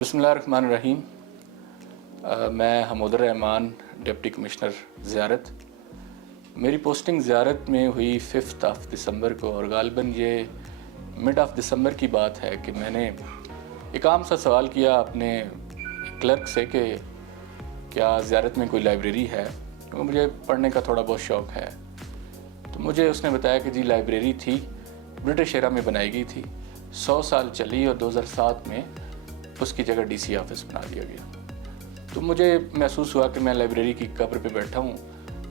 बिस्मिल्लाहिर्रहमानिर्रहीम। मैं Hamood Rahman, deputy commissioner ज़ियारत। मेरी पोस्टिंग ज़ियारत में हुई 5 दिसंबर को, और ग़ालिबन ये मिड ऑफ दिसंबर की बात है कि मैंने एक आम सा सवाल किया अपने क्लर्क से कि क्या ज़ियारत में कोई लाइब्रेरी है, क्योंकि मुझे पढ़ने का थोड़ा बहुत शौक़ है। तो मुझे उसने बताया कि जी लाइब्रेरी थी, ब्रिटिश एरा में बनाई गई थी, 100 साल चली और 2007 में उसकी जगह डीसी ऑफिस बना दिया गया। तो मुझे महसूस हुआ कि मैं लाइब्रेरी की कब्र पे बैठा हूँ,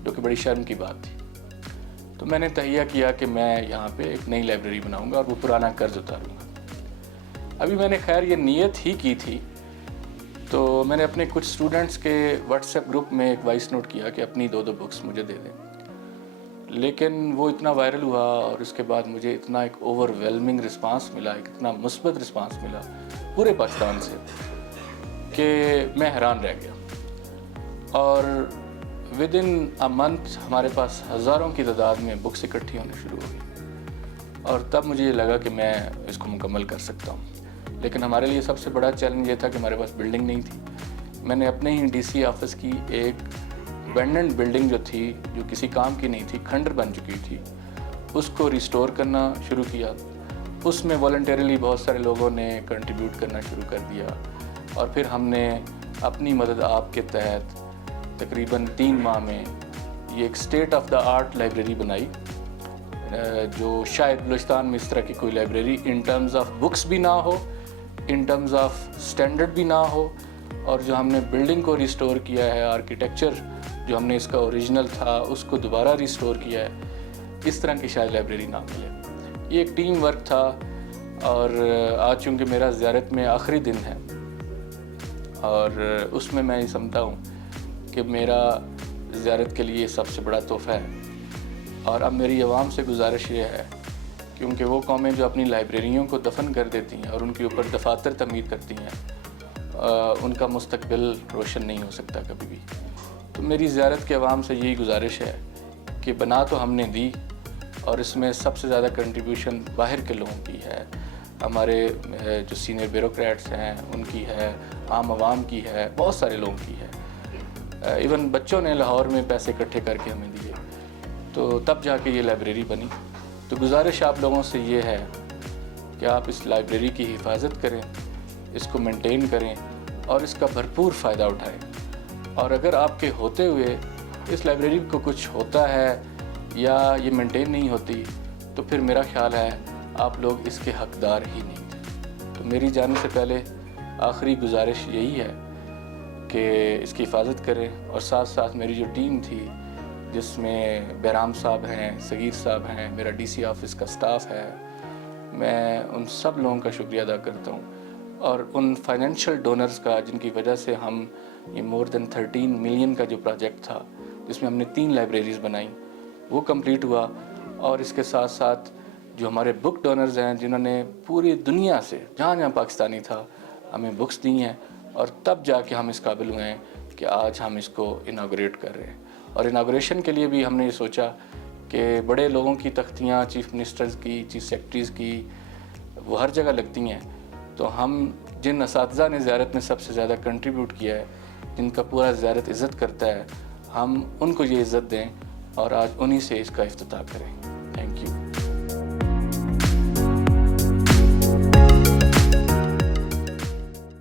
जो कि बड़ी शर्म की बात थी। तो मैंने तहिया किया कि मैं यहाँ पे एक नई लाइब्रेरी बनाऊँगा और वो पुराना कर्ज उतारूँगा। अभी मैंने खैर ये नीयत ही की थी, तो मैंने अपने कुछ स्टूडेंट्स के व्हाट्सएप ग्रुप में एक वॉइस नोट किया कि अपनी 2 बुक्स मुझे दे दें। लेकिन वो इतना वायरल हुआ और उसके बाद मुझे इतना एक ओवरवेलमिंग रिस्पांस मिला, एक इतना मुस्बत रिस्पांस मिला पूरे पाकिस्तान से कि मैं हैरान रह गया। और विद इन अ मंथ हमारे पास हज़ारों की तादाद में बुक्स इकट्ठी होने शुरू हो गई, और तब मुझे ये लगा कि मैं इसको मुकम्मल कर सकता हूँ। लेकिन हमारे लिए सबसे बड़ा चैलेंज ये था कि हमारे पास बिल्डिंग नहीं थी। मैंने अपने ही डीसी ऑफिस की एक अबैंडन्ड बिल्डिंग जो थी, जो किसी काम की नहीं थी, खंडर बन चुकी थी, उसको रिस्टोर करना शुरू किया। उसमें वॉलंटरीली बहुत सारे लोगों ने कंट्रीब्यूट करना शुरू कर दिया, और फिर हमने अपनी मदद आप के तहत तकरीबन 3 माह में ये एक state of the art library बनाई, जो शायद बलूचिस्तान में इस तरह की कोई library in terms of books भी ना हो, इन टर्म्स ऑफ स्टैंडर्ड भी ना हो। और जो हमने बिल्डिंग को रिस्टोर किया है, आर्किटेक्चर जो हमने इसका ओरिजिनल था उसको दोबारा रिस्टोर किया है, इस तरह की शायद लाइब्रेरी ना मिले। ये एक टीम वर्क था। और आज चूँकि मेरा ज़ियारत में आखिरी दिन है, और उसमें मैं ये समझता हूँ कि मेरा ज़ियारत के लिए सबसे बड़ा तोहफ़ा है। और अब मेरी आवाम से गुजारिश ये है, क्योंकि वो कौमें जो अपनी लाइब्रेरियों को दफन कर देती हैं और उनके ऊपर दफातर तमीर करती हैं, उनका मुस्तकबिल रोशन नहीं हो सकता कभी भी। तो मेरी ज़ियारत के अवाम से यही गुजारिश है कि बना तो हमने दी, और इसमें सबसे ज़्यादा कंट्रीब्यूशन बाहर के लोगों की है, हमारे जो सीनियर ब्यूरोक्रेट्स हैं उनकी है, आम आवाम की है, बहुत सारे लोगों की है। इवन बच्चों ने लाहौर में पैसे इकट्ठे करके हमें दिए, तो तब जाके ये लाइब्रेरी बनी। तो गुजारिश आप लोगों से ये है कि आप इस लाइब्रेरी की हिफाजत करें, इसको मेंटेन करें और इसका भरपूर फ़ायदा उठाएं। और अगर आपके होते हुए इस लाइब्रेरी को कुछ होता है या ये मेंटेन नहीं होती, तो फिर मेरा ख्याल है आप लोग इसके हकदार ही नहीं थे। तो मेरी जाने से पहले आखिरी गुजारिश यही है कि इसकी हिफाजत करें। और साथ साथ मेरी जो टीम थी, जिसमें बहराम साहब हैं, सगीर साहब हैं, मेरा डीसी ऑफिस का स्टाफ है, मैं उन सब लोगों का शुक्रिया अदा करता हूँ। और उन फाइनेंशियल डोनर्स का, जिनकी वजह से हम ये मोर देन 13 मिलियन का जो प्रोजेक्ट था, जिसमें हमने 3 लाइब्रेरीज़ बनाई, वो कंप्लीट हुआ। और इसके साथ साथ जो हमारे बुक डोनर्स हैं, जिन्होंने पूरी दुनिया से जहाँ जहाँ पाकिस्तानी था हमें बुक्स दी हैं, और तब जाके हम इस काबिल हुए हैं कि आज हम इसको इनागोरेट कर रहे हैं। और इनागोरेशन के लिए भी हमने ये सोचा कि बड़े लोगों की तख्तियाँ, चीफ मिनिस्टर्स की, चीफ सेक्रेटरीज़ की, वो हर जगह लगती हैं। तो हम जिन असातिज़ा ने ज़ियारत में सबसे ज़्यादा कंट्रीब्यूट किया है, जिनका पूरा ज़ियारत इज़्ज़त करता है, हम उनको ये इज़्ज़त दें और आज उन्हीं से इसका इफ्तिताह करें।